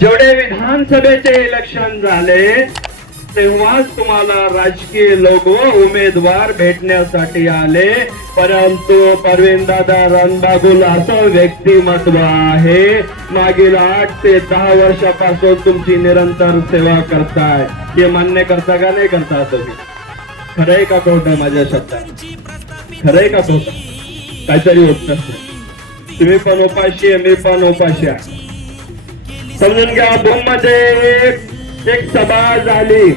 जेवढे विधानसभेचे इलेक्शन झाले तेव्हाच तुम्हाला राजकीय लोक उमेदवार भेटण्यासाठी आले. परंतु परवीनदादा रणबागुल असं व्यक्तिमत्व आहे. मागील आठ ते दहा वर्षापासून तुमची निरंतर सेवा करताय. हे मान्य करता का नाही करता तुम्ही? खरंय का खोट माझ्या शब्दात? खरंय का खोट? काहीतरी होत तुम्ही पण उपाशी आहे मी पण उपाशी आहे. समजून घ्या मध्ये एक एक सभा झाली.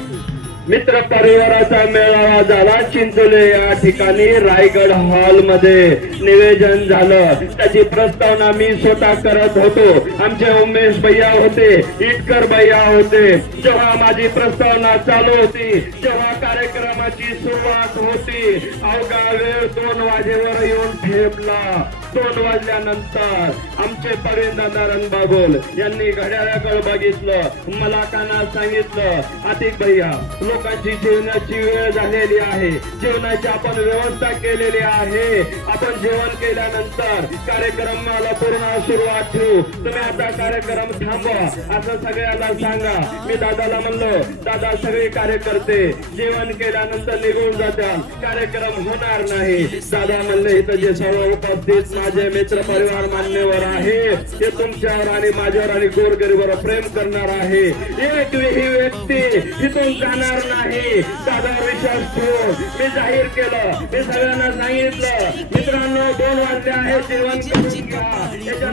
मित्र परिवाराचा मेळावा झाला. चिंचोले या ठिकाणी रायगड हॉलमध्ये निवेदन झालं. त्याची प्रस्तावना मी स्वतः करत होतो. आमचे उमेश भैया होते इटकर भैया होते. जेव्हा माझी प्रस्तावना चालू होती जेव्हा कार्यक्रमाची सुरुवात होती. अवघा वेळ दोन वाजेवर येऊन ठेपला. दोन वाजल्यानंतर आमचे परेंदा नारायण बागोल यांनी घड्याळाकडे बघितलं मला कानात सांगितलं अतिक भैया लोकांची जेवणाची वेळ झालेली आहे. जेवणाची आपण व्यवस्था केलेली आहे. आपण जेवण केल्यानंतर कार्यक्रमाला पूर्ण सुरुवात ठेवू. तुम्ही आता कार्यक्रम थांबवा. असं सगळ्यांना सांगा. मी दादाला म्हणलो दादा सगळे कार्यकर्ते जेवण केल्यानंतर निघून जातात. कार्यक्रम होणार नाही. दादा म्हणले इथं जे सर्व उपस्थित माझे मित्र परिवार मान्यवर आहे. ते तुमच्यावर आणि माझ्यावर आणि गोरगरीवर प्रेम करणार आहे. एक ही व्यक्ती तिथून जाणार नाही. दादावर विश्वास ठेवून मी जाहीर केलं. मी सगळ्यांना सांगितलं. मित्रांनो दोन वाजले आहे जेवण करून घ्या.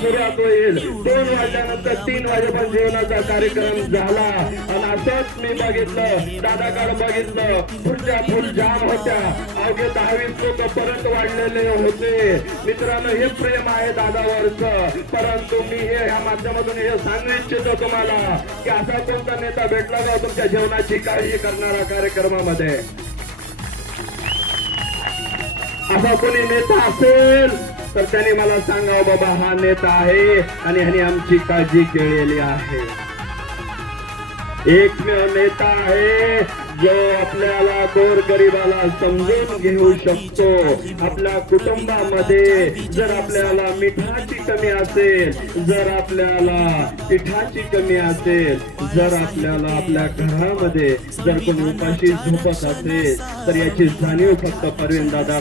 सुरुवात होईल. दोन वाजल्यानंतर तीन वाजेपर्यंत जेवणाचा कार्यक्रम झाला. आणि असंच मी बघितलं दादाकडे बघितलं. पुढच्या फुल जाम होत्या. अवघे दहावीस लोक परत वाढलेले होते. मित्रांनो हे प्रेम आहे दादावरच. परंतु मी हे ह्या माध्यमातून हे सांगू इच्छितो तुम्हाला की असा कोणता नेता भेटला का तुमच्या जेवणाची काळजी करणारा कार्यक्रमामध्ये? असा कोणी नेता असेल तर त्याने मला सांगावं बाबा हा नेता आहे आणि ह्याने आमची काळजी केलेली आहे. एकमेव नेता आहे जो आपल्याला गोरगरिबाला समजून घेऊ शकतो. आपल्या कुटुंबामध्ये जर आपल्याला मिठाची कमी असेल जर आपल्याला पिठाची कमी असेल जर आपल्याला आपल्या घरामध्ये जर कोणी उपाशी झोपत असेल तर याची जाणीव फक्त परवीन दादा